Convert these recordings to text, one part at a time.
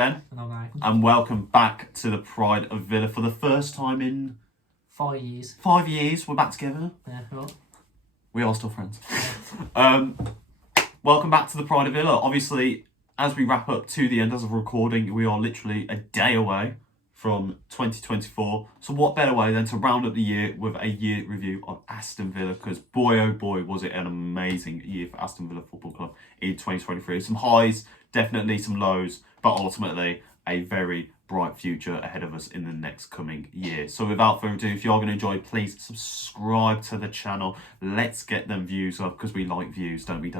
Ben. And I'm Nathan. And welcome back to the Pride of Villa for the first time in 5 years. 5 years. We're back together. Yeah, right. We are still friends. Welcome back to the Pride of Villa. Obviously, as we wrap up to the end as of recording, we are literally a day away from 2024. So what better way than to round up the year with a year review of Aston Villa, because boy oh boy was it an amazing year for Aston Villa Football Club in 2023. Some highs, definitely some lows, but ultimately a very bright future ahead of us in the next coming year. So without further ado, if you are going to enjoy, please subscribe to the channel. Let's get them views up, because we like views, don't we?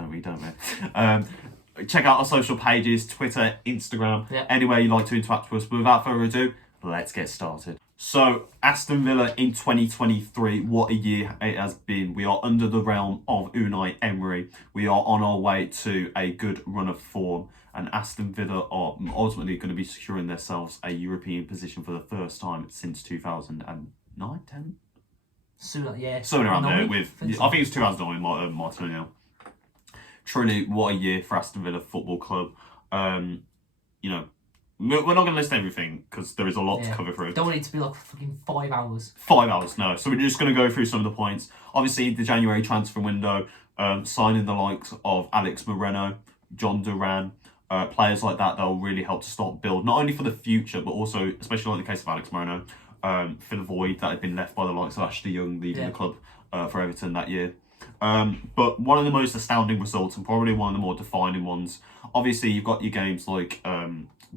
Check out our social pages, Twitter, Instagram, anywhere you like to interact with us. But without further ado, let's get started. So, Aston Villa in 2023, what a year it has been. We are under the realm of Unai Emery. We are on our way to a good run of form. And Aston Villa are ultimately going to be securing themselves a European position for the first time since 2009, 10? Something around there. I think it's 2009 with Martinelli. Truly, what a year for Aston Villa Football Club. We're not going to list everything because there is a lot to cover through. Don't want it to be like fucking 5 hours. 5 hours, no. So we're just going to go through some of the points. Obviously, the January transfer window, signing the likes of Alex Moreno, John Duran, players like that will really help to start build, not only for the future, but also, especially like the case of Alex Moreno, for the void that had been left by the likes of Ashley Young leaving the club for Everton that year. But one of the most astounding results, and probably one of the more defining ones, obviously you've got your games like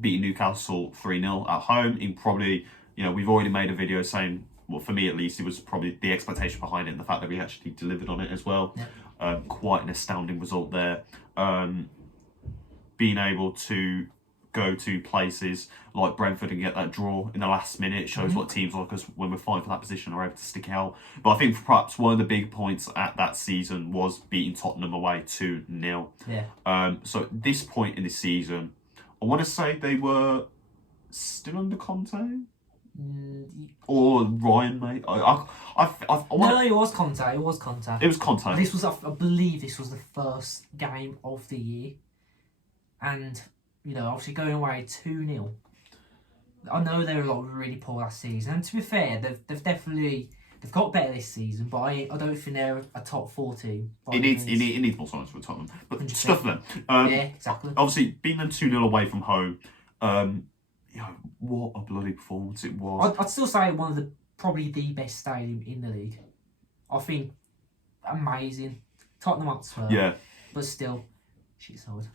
beating Newcastle 3-0 at home. In probably, we've already made a video saying, well, for me at least, it was probably the expectation behind it and the fact that we actually delivered on it as well. Quite an astounding result there. Being able to go to places like Brentford and get that draw in the last minute shows what teams like us, when we're fighting for that position, are able to stick out. But I think perhaps one of the big points at that season was beating Tottenham away 2-0. So at this point in the season, I want to say they were still under Conte? Or Ryan, mate. No, it was Conte. It was Conte. This was, I believe, this was the first game of the year, and obviously going away 2-0. I know they were really poor last season, and to be fair, they've got better this season. But I don't think they're a top 4 team. It needs more signs for Tottenham, but 100%. Stuff them. Exactly. Obviously, being them 2-0 away from home, what a bloody performance it was. I'd still say probably the best stadium in the league. I think amazing. Tottenham Hotspur. But still, shit side.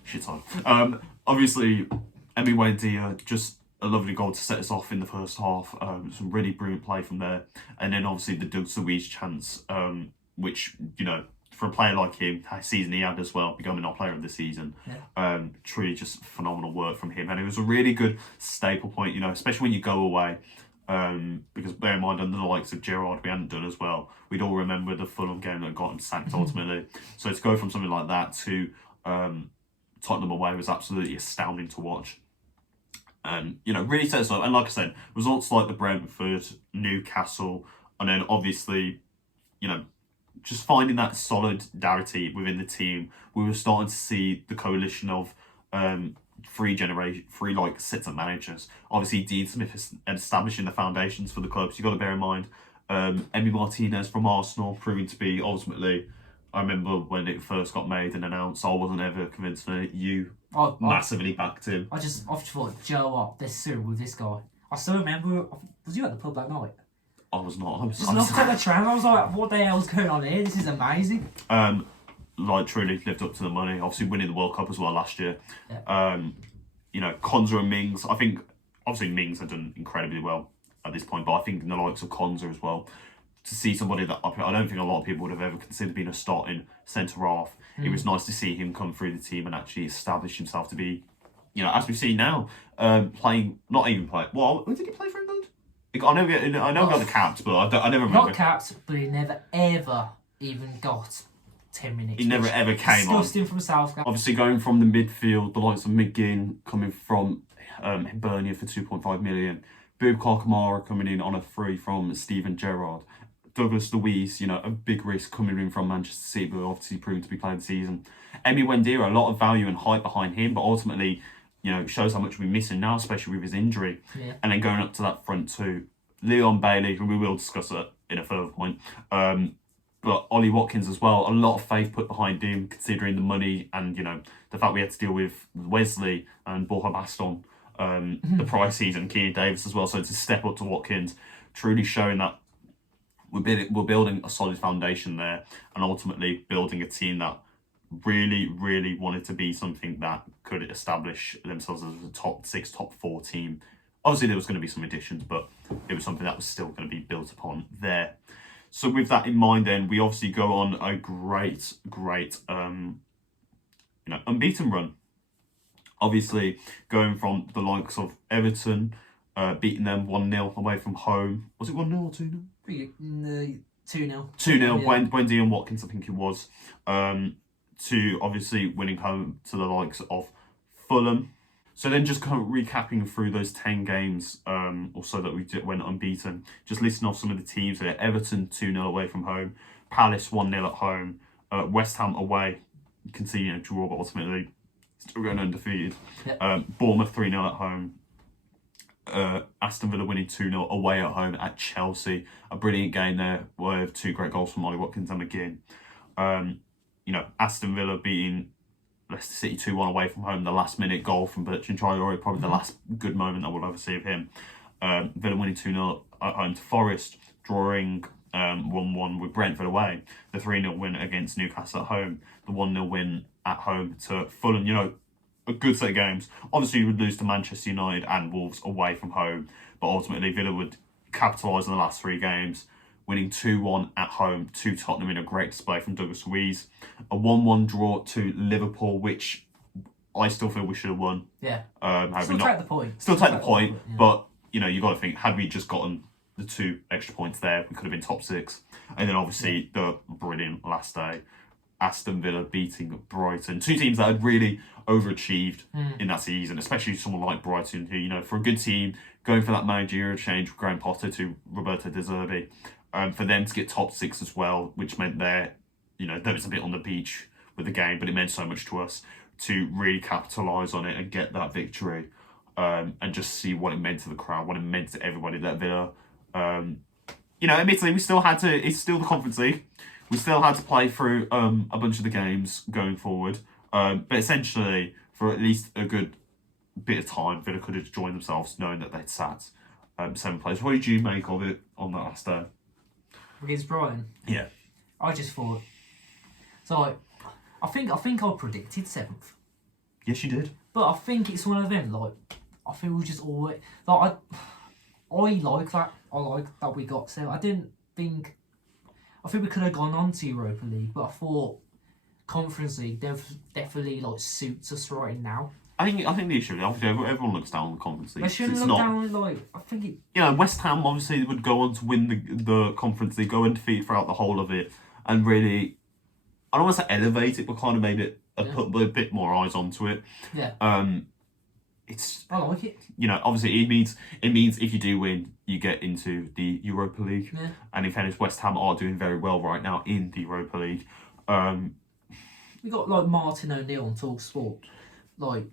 Obviously, Emery just a lovely goal to set us off in the first half. Some really brilliant play from there. And then obviously the Doug Luiz chance, which, for a player like him, that season he had as well, becoming our player of the season. Truly just phenomenal work from him. And it was a really good staple point, especially when you go away. Because bear in mind, under the likes of Gerrard, we hadn't done as well. We'd all remember the Fulham game that got him sacked ultimately. So to go from something like that to Tottenham away was absolutely astounding to watch. Really set us up. And like I said, results like the Brentford, Newcastle, and then obviously, just finding that solidarity within the team. We were starting to see the coalition of three sets of managers. Obviously, Dean Smith is establishing the foundations for the club. So you've got to bear in mind, Emi Martinez from Arsenal proving to be ultimately, I remember when it first got made and announced, I wasn't ever convinced of it. You massively backed him. I just thought, Joe, what? They're soon with this guy. I still remember, was you at the pub that night? I was not. I was just knocked at the tram. I was like, what the hell's going on here? This is amazing. Truly lived up to the money. Obviously winning the World Cup as well last year. Konza and Mings. I think, obviously Mings had done incredibly well at this point, but I think in the likes of Konza as well, to see somebody that I don't think a lot of people would have ever considered being a starting centre-half. It was nice to see him come through the team and actually establish himself to be, as we see now, playing, not even play. Well, did he play for England? I know he got the caps, but I never remember. Not caps, but he never ever even got 10 minutes. He never ever came on. Disgusting from Southgate. Obviously, going from the midfield, the likes of McGinn coming from Hibernia for 2.5 million. Bubakar Kamara coming in on a free from Steven Gerrard. Douglas Luiz, a big risk coming in from Manchester City, but obviously proven to be playing the season. Emi Buendia, a lot of value and hype behind him, but ultimately shows how much we're missing now, especially with his injury. Yeah. And then going up to that front two, Leon Bailey, and we will discuss it in a further point. But Ollie Watkins as well, a lot of faith put behind him, considering the money and, the fact we had to deal with Wesley and Borja Aston, the prices, and Keenan Davis as well. So to step up to Watkins, truly showing that we're building a solid foundation there, and ultimately building a team that really, really wanted to be something that could establish themselves as a top 6, top 4 team. Obviously, there was going to be some additions, but it was something that was still going to be built upon there. So with that in mind, then we obviously go on a great, unbeaten run. Obviously, going from the likes of Everton, beating them 1-0 away from home. Was it 1-0 or 2-0? 2-0. 2-0. Yeah. Wendy and Watkins, I think it was. To obviously winning home to the likes of Fulham. So then just kind of recapping through those 10 games or so that we went unbeaten. Just listing off some of the teams there. Everton 2-0 away from home. Palace 1-0 at home. West Ham away. You can see, draw, but ultimately still going undefeated. Yep. Bournemouth 3-0 at home. Aston Villa winning 2-0 away at home at Chelsea. A brilliant game there with 2 great goals from Ollie Watkins and McGinn. Aston Villa beating Leicester City 2-1 away from home. The last minute goal from Bertrand Traoré, probably the last good moment that we'll ever see of him. Villa winning 2-0 at home to Forest, drawing 1-1 with Brentford away. The 3-0 win against Newcastle at home. The 1-0 win at home to Fulham. A good set of games. Obviously, you would lose to Manchester United and Wolves away from home, but ultimately Villa would capitalise on the last 3 games, winning 2-1 at home to Tottenham in a great display from Douglas Luiz. A 1-1 draw to Liverpool, which I still feel we should have won. Yeah. Still take the point. Still take the point, yeah. But you got to think, had we just gotten the 2 extra points there, we could have been top 6. And then obviously the brilliant last day, Aston Villa beating Brighton. 2 teams that had really overachieved in that season, especially someone like Brighton, who, for a good team, going for that managerial change with Graham Potter to Roberto De Zerbi, for them to get top 6 as well, which meant there was a bit on the beach with the game, but it meant so much to us to really capitalise on it and get that victory, and just see what it meant to the crowd, what it meant to everybody that Villa. Admittedly, we still had to. It's still the Conference League. We still had to play through a bunch of the games going forward, but essentially for at least a good bit of time, Villa could have joined themselves, knowing that they'd sat 7 players. What did you make of it on that last day? Against Brighton? Yeah. I just thought... So, I think I predicted 7th. Yes, you did. But I think it's one of them, I think we just always... I like that. I like that we got 7th. I think we could have gone on to Europa League, but I thought Conference League definitely suits us right now. I think the issue is everyone looks down on the Conference League. They shouldn't look down. I think it. West Ham obviously would go on to win the Conference League, go undefeated throughout the whole of it, and really, I don't want to say elevate it, but kind of made it put a bit more eyes onto it. Yeah. I like it. Obviously it means if you do win, you get into the Europa League. Yeah. And in fairness, West Ham are doing very well right now in the Europa League. We got Martin O'Neill on TalkSport,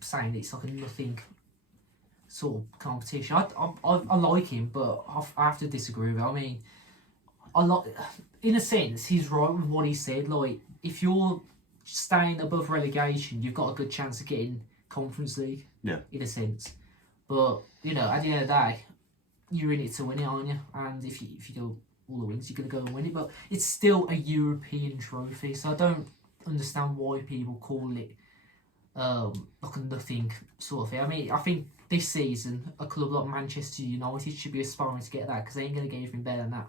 saying it's a nothing sort of competition. I like him, but I have to disagree with it. I mean, in a sense, he's right with what he said. If you're staying above relegation, you've got a good chance of getting Conference League. Yeah. In a sense, but at the end of the day, you're in it to win it, aren't you? And if you go all the wins, you're gonna go and win it. But it's still a European trophy, so I don't understand why people call it a nothing sort of thing. I mean, I think this season a club like Manchester United should be aspiring to get that, because they ain't gonna get anything better than that.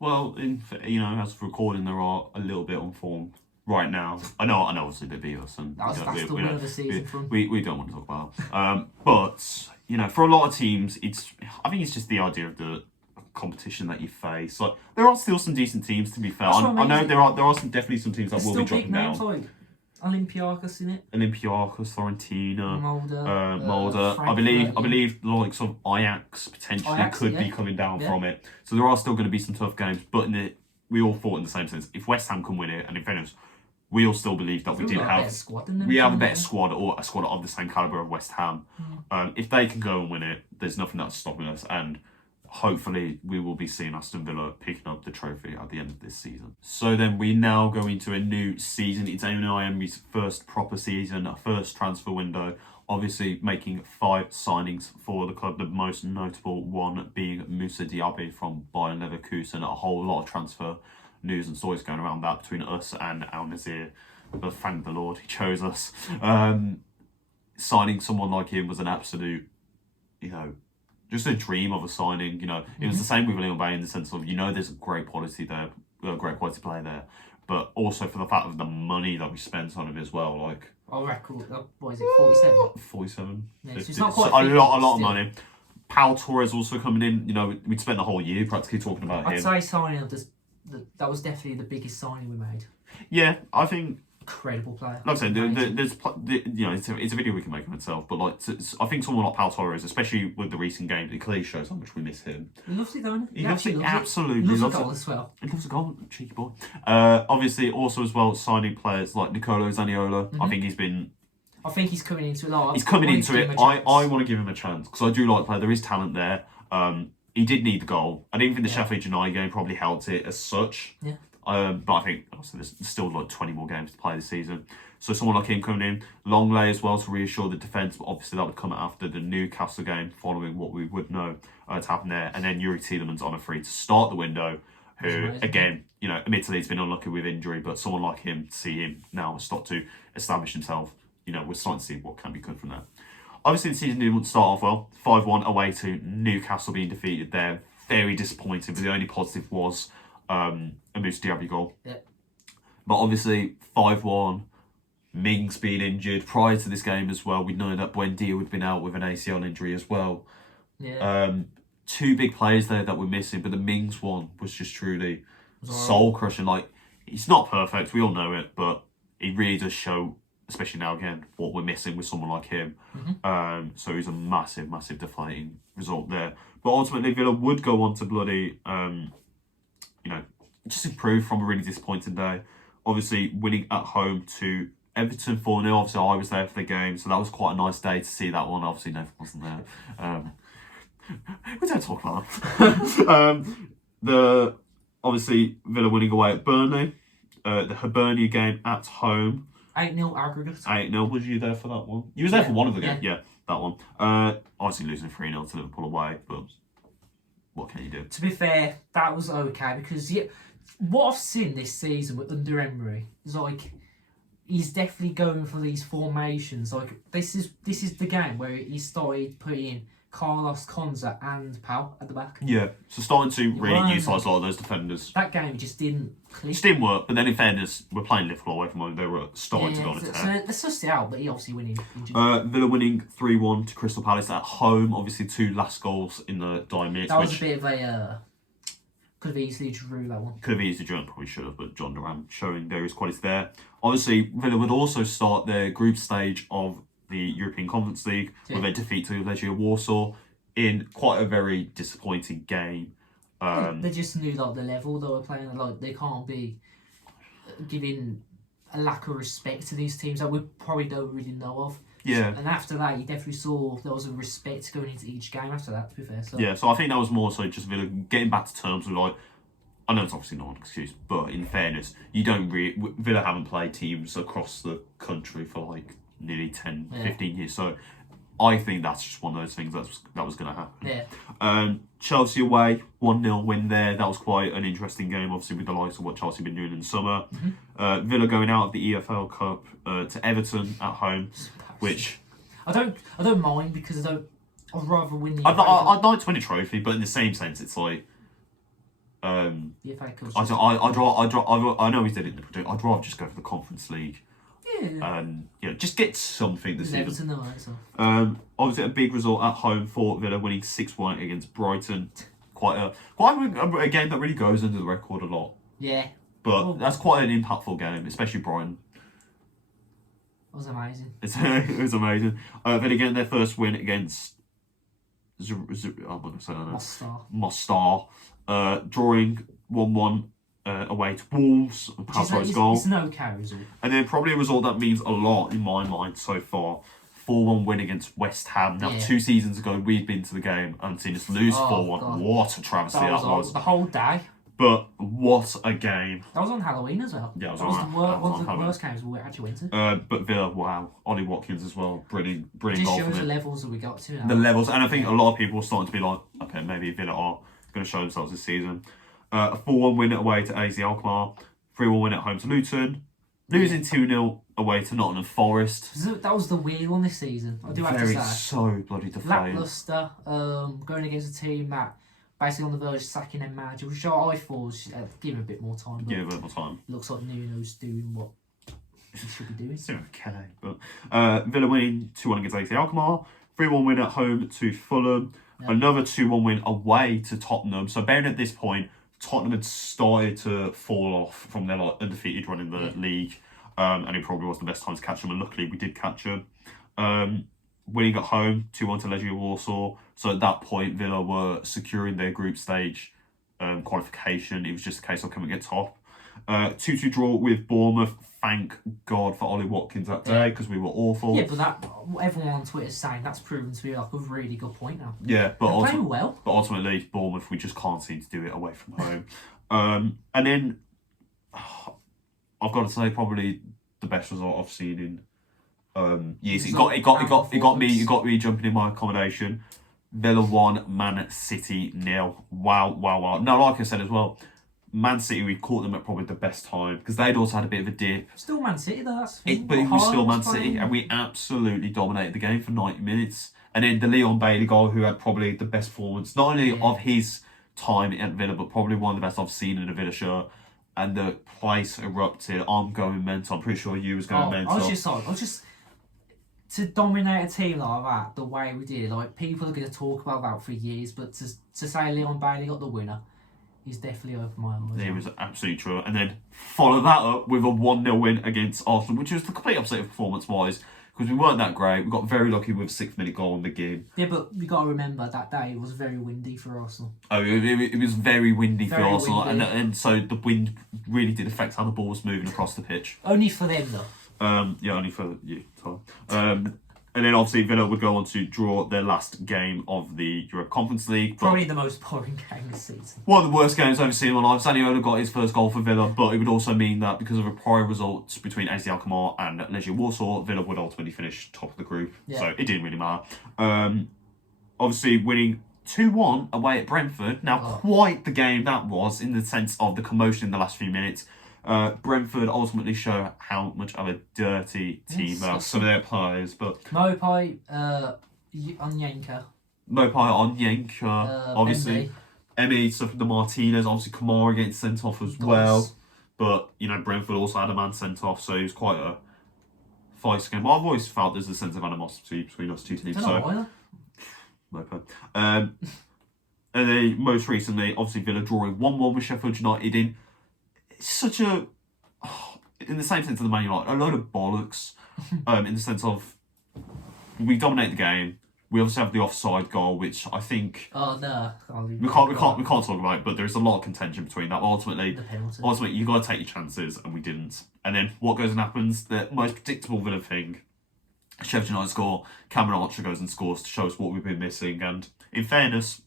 Well, as of recording, there are a little bit on form right now. I know. Obviously they beat us, and that's the win of the season from. We don't want to talk about it. But for a lot of teams, I think it's just the idea of the competition that you face. There are still some decent teams, to be fair. I know there are definitely some teams that will be dropping down. Like Olympiacos in it. Olympiacos, Fiorentina, Molde. I believe the likes of Ajax potentially could be coming down from it. So there are still going to be some tough games, but we all thought in the same sense. If West Ham can win it, and in fairness, we all still believe that we did have we have a better squad, or a squad of the same calibre of West Ham. If they can go and win it, there's nothing that's stopping us, and hopefully we will be seeing Aston Villa picking up the trophy at the end of this season. So then we now go into a new season. It's Emery's first proper season, first transfer window. Obviously making 5 signings for the club, the most notable one being Moussa Diaby from Bayern Leverkusen. A whole lot of transfer news and stories going around that between us and Al Nazir, but thank the Lord he chose us. Signing someone like him was an absolute, just a dream of a signing. It was the same with Leon Bay in the sense of, there's a great quality there, a great quality player there, but also for the fact of the money that we spent on him as well. Like, our record, what is it, 47? 47. Yeah, so it's not quite a lot of money. Pau Torres also coming in. We'd spent the whole year practically talking about him. I'd say signing of that was definitely the biggest signing we made. Yeah, I think. Incredible player. Like I said, there's it's a video we can make of itself, but I think someone like Pau Torres, especially with the recent games, it clearly shows how much we miss him. He loves it, don't he? He loves it, absolutely. He loves a goal as well. He loves a goal, cheeky boy. Obviously, also as well, signing players like Nicolo Zaniolo. I think he's coming into it. He's coming into it. I want to give him a chance because I do like the player. There is talent there. He did need the goal. I didn't think the Sheffield United game probably helped it as such. Yeah. But I think also there's still 20 more games to play this season. So someone like him coming in, Longley as well to reassure the defence. But obviously that would come after the Newcastle game, following what we would know to happen there. And then Yealry Tielemans on a free to start the window, who again, admittedly he's been unlucky with injury, but someone like him, see him now start to establish himself. We're starting to see what can be good from that. Obviously the season didn't start off well. 5-1 away to Newcastle, being defeated there. Very disappointing, but the only positive was a Moussa Diaby goal. Yeah. But obviously 5-1, Mings being injured prior to this game as well. We know that Buendia would have been out with an ACL injury as well. Yeah. 2 big players there that we're missing, but the Mings one was just truly soul crushing. Like, it's not perfect, we all know it, but it really does show, especially now again, what we're missing with someone like him. So it was a massive, massive deflating result there. But ultimately Villa would go on to bloody just improve from a really disappointing day. Obviously, winning at home to Everton 4-0. Obviously, I was there for the game, so that was quite a nice day to see that one. Obviously, Nathan wasn't there. We don't talk about that. Obviously, Villa winning away at Burnley. The Hibernia game at home. 8-0 aggregate. 8-0. Was you there for that one? You was there for one of the games. Yeah, that one. Obviously, losing 3-0 to Liverpool away, but what can you do? To be fair, that was okay because what I've seen this season under Emery is he's definitely going for these formations. This is the game where he started putting Carlos, Konza and Pau at the back. Yeah, so starting to really utilise a lot of those defenders. That game just didn't click. Just didn't work, but then in fairness, we're playing Liverpool away from home. They were starting to go on attack. So they sussed it out, but he obviously winning. Villa winning 3-1 to Crystal Palace at home. Obviously, 2 last goals in the dying minutes. That was a bit of a... could have easily drew that one. Could have easily drew, probably should have, but John Duran showing various qualities there. Obviously, Villa would also start their group stage of the European Conference League with a defeat to Legia Warsaw in quite a very disappointing game. They just knew the level they were playing. They can't be giving a lack of respect to these teams that we probably don't really know of. Yeah. And after that, you definitely saw there was a respect going into each game after that, to be fair. So. Yeah, so I think that was more so just Villa getting back to terms with I know it's obviously not an excuse, but in fairness, Villa haven't played teams across the country for nearly 10, 15 years. So I think that's just one of those things that was going to happen. Yeah. Chelsea away, 1-0 win there. That was quite an interesting game, obviously, with the likes of what Chelsea have been doing in the summer. Villa going out of the EFL Cup to Everton at home, which I don't mind because I'd rather win the. I'd like to win a trophy, but in the same sense, it's the FA Cup. I know we did it in the prediction. I'd rather just go for the Conference League. Yeah. Just get something this season. Obviously, a big result at home for Villa, winning 6-1 against Brighton. Quite a game that really goes under the record a lot. Yeah. But that's quite an impactful game, especially Brighton. It was amazing. It was amazing. Then again, their first win against Mostar. Drawing 1-1 away to Wolves. It's an okay result. And then probably a result that means a lot in my mind so far. 4-1 win against West Ham. Now, 2 seasons ago, we'd been to the game and seen us lose 4-1. What a travesty that was. The whole day. But what a game. That was on Halloween as well. Yeah, it was one of the worst games we actually went to. But Villa, wow. Ollie Watkins as well. Brilliant goal. It just shows the levels that we got to now. The levels. And I think a lot of people are starting to be like, okay, maybe Villa are going to show themselves this season. A 4-1 win away to AZ Alkmaar. 3-1 win at home to Luton. Losing 2-0 away to Nottingham Forest. That was the weird one this season. I do have to say. So bloody defiant. Lacklustre. Going against a team that basically on the verge of sacking their manager, which I thought give him a bit more time. Give him a bit more time. Looks like Nuno's doing what he should be doing. It's okay. But Villa winning 2-1 against AZ Alkmaar. 3-1 win at home to Fulham. Yeah. Another 2-1 win away to Tottenham. So bearing at this point, Tottenham had started to fall off from their undefeated run in the league. And it probably was the best time to catch them. And luckily we did catch them. Winning at home, 2-1 to Legia Warsaw. So at that point, Villa were securing their group stage qualification. It was just a case of coming at top. 2-2 draw with Bournemouth. Thank God for Ollie Watkins that day because we were awful. Yeah, but everyone on Twitter is saying that's proven to be like a really good point now. Yeah, but they're playing well. But ultimately, Bournemouth, we just can't seem to do it away from home. And then I've got to say, probably the best result I've seen in years. It got me jumping in my accommodation. Villa 1, Man City 0. Wow. Now, like I said as well, Man City, we caught them at probably the best time because they'd also had a bit of a dip. Still Man City though, but it was still Man City, and we absolutely dominated the game for 90 minutes. And then the Leon Bailey goal, who had probably the best performance, not only of his time at Villa, but probably one of the best I've seen in a Villa shirt. And the place erupted. I'm going mental. I'm pretty sure you was going mental. I was just to dominate a team like that, the way we did, like people are going to talk about that for years. But to say Leon Bailey got the winner, he's definitely opened my eyes. It was absolutely true. And then follow that up with a 1-0 win against Arsenal, which was the complete opposite of performance-wise, because we weren't that great. We got very lucky with a 6-minute goal in the game. Yeah, but you got to remember that day it was very windy for Arsenal. Oh, it was very windy for Arsenal, and so the wind really did affect how the ball was moving across the pitch. Only for them, though. Yeah, only for you, Tom. And then obviously Villa would go on to draw their last game of the Europa Conference League. Probably the most boring game this season. One of the worst games I've ever seen in my life. Zaniolo got his first goal for Villa, but it would also mean that because of a prior result between AZ Alkmaar and Legia Warsaw, Villa would ultimately finish top of the group. Yeah. So it didn't really matter. Obviously winning 2-1 away at Brentford. Now, quite the game that was in the sense of the commotion in the last few minutes. Brentford ultimately show how much of a dirty team are some of their players, but Mopai, Onyenka, obviously Emery suffered the Martinez, obviously Kamara getting sent off as well, but Brentford also had a man sent off, so it was quite a feisty game. I've always felt there's a sense of animosity between us two teams. Mopai. And then most recently, obviously Villa drawing 1-1 with Sheffield United in such a, in the same sense of the Man United, a load of bollocks. In the sense of we dominate the game. We obviously have the offside goal, which I think we can't talk about it, but there's a lot of contention between that. But ultimately you got to take your chances, and we didn't. And then what goes and happens? The most predictable Villa thing: Sheffield United score. Cameron Archer goes and scores to show us what we've been missing. And in fairness,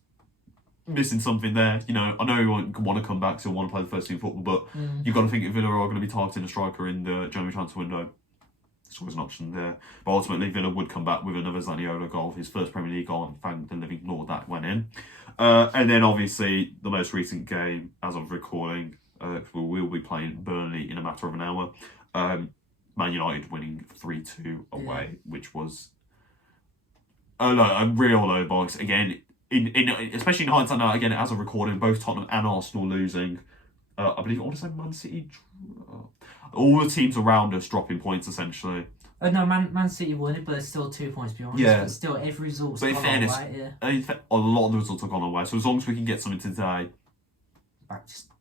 missing something there. I know you want to come back, so want to play the first team football, but you've got to think if Villa are going to be targeting a striker in the January transfer window, it's always an option there. But ultimately, Villa would come back with another Zaniolo goal, his first Premier League goal, and thank the living Lord that went in. And then obviously the most recent game, as of recording, we will be playing Burnley in a matter of an hour. Man United winning 3-2 away, which was a real low box again. Especially in hindsight now, again, as a recording, both Tottenham and Arsenal losing. I believe I want to say Man City. All the teams around us dropping points essentially. No, Man City won it, but it's still 2 points behind. Yeah, but still every result's gone fairness, away. A lot of the results have gone away. So as long as we can get something today,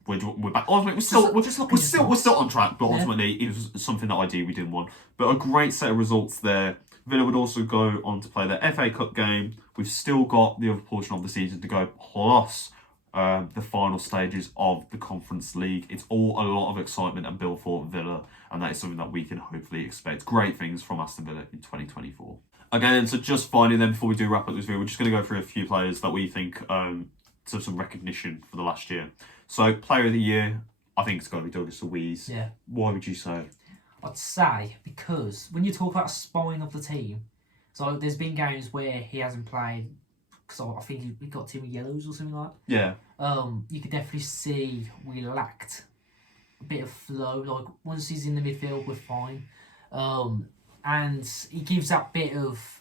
we're back. Ultimately, we're still on track, but ultimately it was something that ideally we didn't want. But a great set of results there. Villa would also go on to play their FA Cup game. We've still got the other portion of the season to go, plus the final stages of the Conference League. It's all a lot of excitement and build for Villa, and that is something that we can hopefully expect great things from Aston Villa in 2024. Again, so just finally then, before we do wrap up this video, we're just going to go through a few players that we think deserve some recognition for the last year. So, Player of the Year, I think it's got to be Douglas Luiz. Yeah. Why would you say? I'd say because when you talk about spine of the team, so there's been games where he hasn't played, because I think he got too many yellows or something like that. Yeah. You could definitely see we lacked a bit of flow. Like, once he's in the midfield, we're fine. And he gives that bit of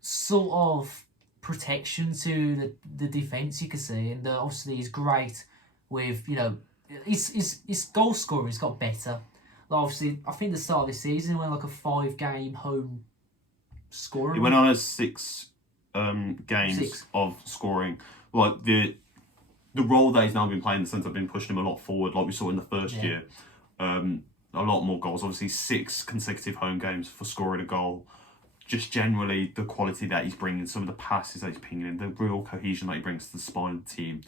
sort of protection to the defence, you can see. And obviously he's great with, his goal scoring's got better. Like, obviously, I think the start of this season, he went like a 5-game home scorer. He went on a 6 games of scoring. Like, the role that he's now been playing, since I've been pushing him a lot forward, like we saw in the first year. A lot more goals. Obviously, 6 consecutive home games for scoring a goal. Just generally, the quality that he's bringing, some of the passes that he's pinging in, the real cohesion that he brings to the spine of the team.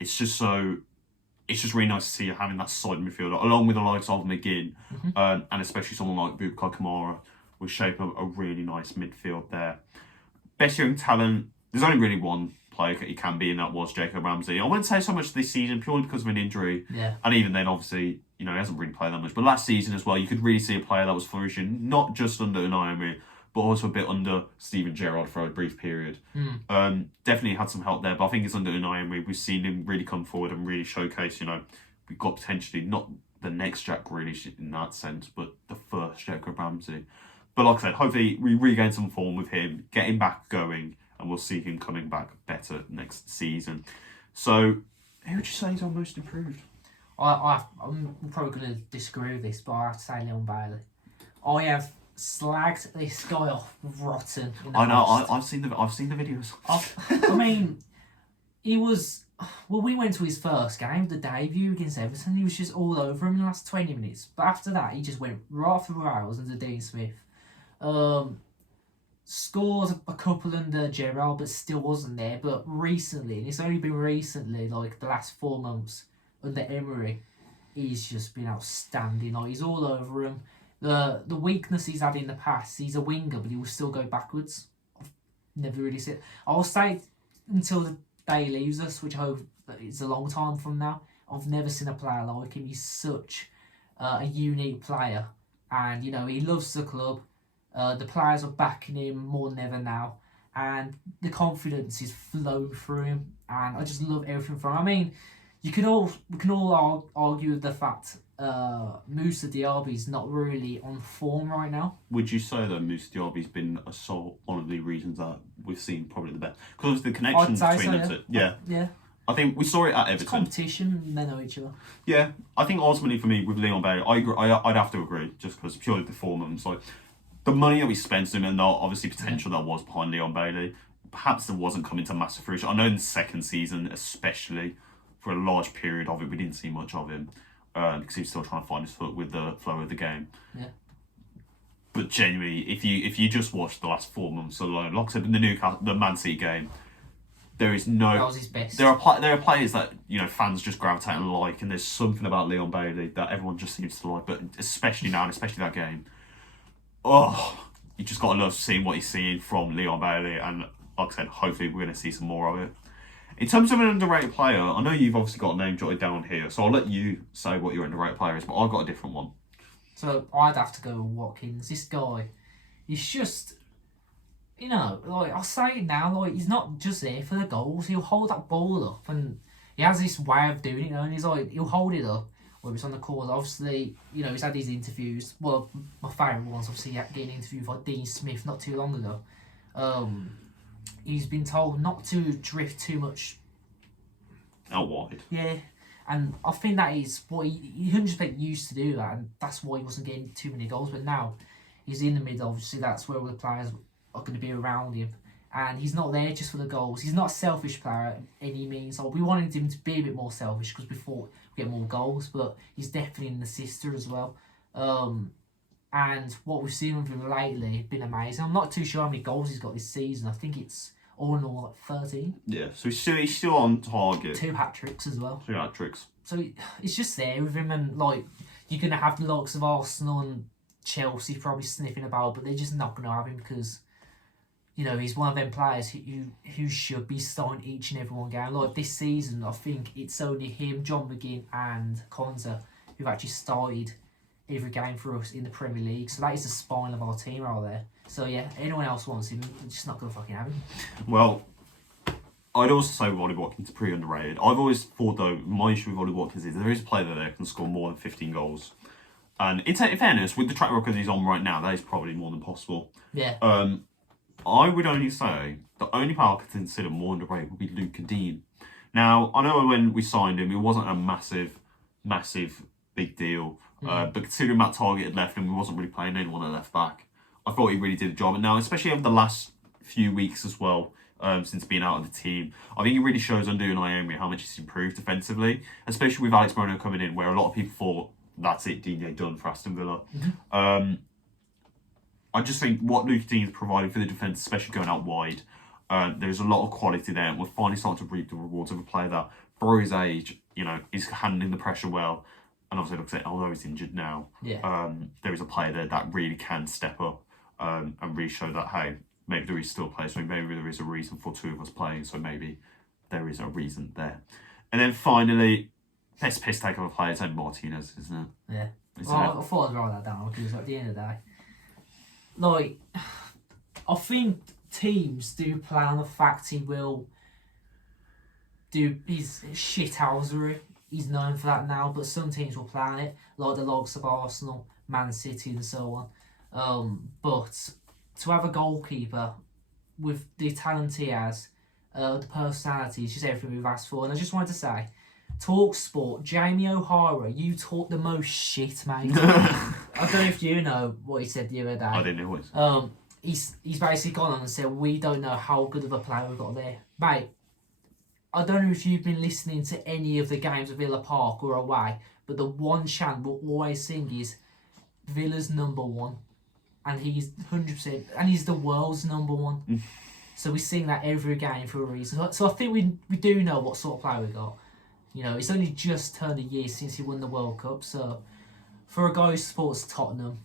It's just really nice to see having that side midfielder, along with the likes of McGinn, and especially someone like Bukayo Kamara, will shape up a really nice midfield there. Best young talent, there's only really one player he can be, and that was Jacob Ramsey. I wouldn't say so much this season, purely because of an injury. Yeah. And even then, obviously, he hasn't really played that much. But last season as well, you could really see a player that was flourishing, not just under Emery, but also a bit under Steven Gerrard for a brief period. Definitely had some help there, but I think it's under Emery. We've seen him really come forward and really showcase, we've got potentially not the next Jack Grealish in that sense, but the first Jacob Ramsey. But like I said, hopefully we regain some form with him, get him back going, and we'll see him coming back better next season. So, who would you say is our most improved? I'm probably going to disagree with this, but I have to say Leon Bailey. I have slagged this guy off rotten. I know. I've seen the videos. I mean, he was. Well, we went to his first game, the debut against Everton. He was just all over him in the last 20 minutes. But after that, he just went right off the rails under Dean Smith. Scored a couple under Gerrard, but still wasn't there. But recently, and it's only been recently, like the last 4 months under Emery, he's just been outstanding. Like, he's all over him. The weakness he's had in the past, he's a winger, but he will still go backwards. I've never really seen it. I'll say until the day he leaves us, which I hope is a long time from now. I've never seen a player like him. He's such a unique player, and he loves the club. The players are backing him more than ever now, and the confidence is flowing through him, and I just love everything from him. I mean, we can all argue with the fact Moussa Diaby's not really on form right now. Would you say that Moussa Diaby's been one of the reasons that we've seen probably the best? Because the connection between them two. Yeah. I think we saw it at Everton. It's competition, they know each other. Yeah, I think ultimately for me with Leon Bailey, I'd have to agree, just because purely performance. Like, the money that we spent on him, and the obviously potential that was behind Leon Bailey, perhaps there wasn't coming to massive fruition. I know in the second season, especially for a large period of it, we didn't see much of him because he was still trying to find his foot with the flow of the game. Yeah. But genuinely, if you just watch the last 4 months alone, like I said in the Man City game, there is no. That was his best. There are players that fans just gravitate and like, and there's something about Leon Bailey that everyone just seems to like. But especially now, and especially that game, you just got to love seeing what he's seeing from Leon Bailey, and like I said, hopefully we're going to see some more of it. In terms of an underrated player, I know you've obviously got a name jotted down here, so I'll let you say what your underrated player is, but I've got a different one. So I'd have to go with Watkins. This guy, he's just, like I'll say it now, like he's not just there for the goals. He'll hold that ball up, and he has this way of doing it. And he's like, he'll hold it up, whether it's on the court. Obviously, he's had these interviews. Well, my favourite one's obviously getting interviewed by Dean Smith not too long ago. He's been told not to drift too much out wide. Yeah. And I think that is what he 100% used to do that, and that's why he wasn't getting too many goals. But now he's in the middle, obviously that's where all the players are going to be around him. And he's not there just for the goals. He's not a selfish player at any means. So we wanted him to be a bit more selfish because we thought we'd get more goals, but he's definitely an assister as well. And what we've seen with him lately has been amazing. I'm not too sure how many goals he's got this season. I think it's all in all, like 13. Yeah, so he's still on target. 2 hat-tricks as well. 2 hat-tricks. So it's just there with him, and like you're going to have the likes of Arsenal and Chelsea probably sniffing about, but they're just not going to have him because, you know, he's one of them players who should be starting each and every one game. Like this season, I think it's only him, John McGinn and Konza who've actually started every game for us in the Premier League. So that is the spine of our team right there. So yeah, anyone else wants him, they're just not going to fucking have him. Well, I'd also say Ollie Watkins is pretty underrated. I've always thought, though, my issue with Ollie Watkins is there is a player there that can score more than 15 goals. And in fairness, with the track record he's on right now, that is probably more than possible. Yeah. I would only say the only player I could consider more underrated would be Luke Dean. Now, I know when we signed him, it wasn't a massive big deal. But considering Matt Target had left and we wasn't really playing anyone at left back, I thought he really did the job. And now, especially over the last few weeks as well, since being out of the team, I think it really shows under Emery how much he's improved defensively, especially with Alex Moreno coming in, where a lot of people thought, that's it, Digne done for Aston Villa. I just think what Luke Dean's providing for the defence, especially going out wide, there's a lot of quality there, and we're finally starting to reap the rewards of a player that, for his age, you know, is handling the pressure well. And obviously, looks like, although he's injured now, there is a player there that really can step up and really show that, hey, maybe there is still a place, so maybe there is a reason for 2 of us playing, so maybe there is a reason there. And then finally, best piss take of a player is Ed Martinez, isn't it? Yeah. I thought I'd write that down because at the end of the day, like, I think teams do play on the fact he will do his shithousery. He's known for that now, but some teams will play on it, like the likes of Arsenal, Man City, and so on. But to have a goalkeeper with the talent he has, the personality, is just everything we've asked for. And I just wanted to say, Talk Sport, Jamie O'Hara, you talk the most shit, mate. I don't know if you know what he said the other day. I didn't know what he's basically gone on and said, we don't know how good of a player we've got there. Mate, I don't know if you've been listening to any of the games at Villa Park or away, but the one chant we'll always sing is Villa's number 1. And he's 100%, and he's the world's number 1. So we sing that every game for a reason. So I think we do know what sort of player we got. You know, it's only just turned a year since he won the World Cup. So for a guy who supports Tottenham,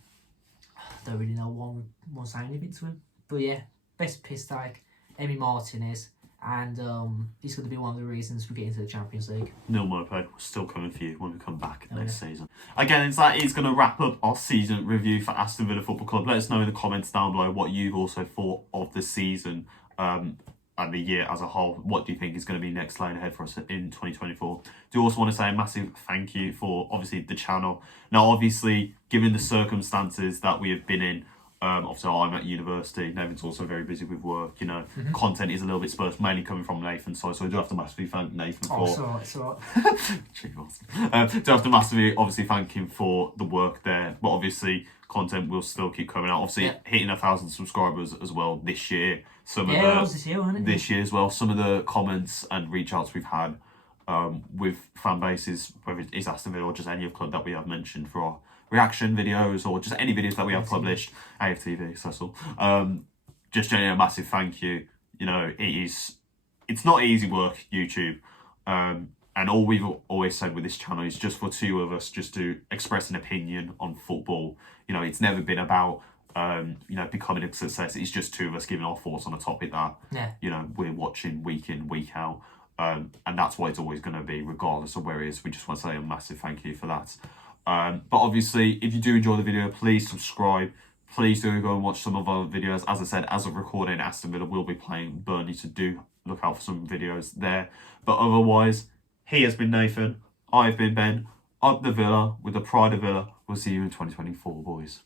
I don't really know why we'll say anything to him. But yeah, best piss take, Emi Martinez. And he's going to be one of the reasons we get into the Champions League. Nil Mope, we're still coming for you when we come back next season. Again, that is going to wrap up our season review for Aston Villa Football Club. Let us know in the comments down below what you've also thought of the season and the year as a whole. What do you think is going to be next line ahead for us in 2024? Do also want to say a massive thank you for, obviously, the channel. Now, obviously, given the circumstances that we have been in, obviously I'm at university, Nathan's also very busy with work, you know, content is a little bit sparse, mainly coming from Nathan, so I do have to massively thank Nathan for... it's alright. Do have to massively, obviously, thank him for the work there, but obviously content will still keep coming out, obviously hitting 1,000 subscribers as well this year. This year as well, some of the comments and reach outs we've had with fan bases, whether it is Aston Villa or just any other club that we have mentioned for our reaction videos or just any videos that we have published, AFTV, Cecil. Just generally a massive thank you. You know, it's not easy work, YouTube. And all we've always said with this channel is just for 2 of us just to express an opinion on football. You know, it's never been about you know, becoming a success. It's just 2 of us giving our thoughts on a topic that you know, we're watching week in, week out. And that's what it's always going to be, regardless of where it is. We just want to say a massive thank you for that. But obviously, if you do enjoy the video, please subscribe. Please do go and watch some of our videos. As I said, as of recording, Aston Villa will be playing Burnley, so do look out for some videos there. But otherwise, he has been Nathan. I've been Ben. Up the Villa with the pride of Villa. We'll see you in 2024, boys.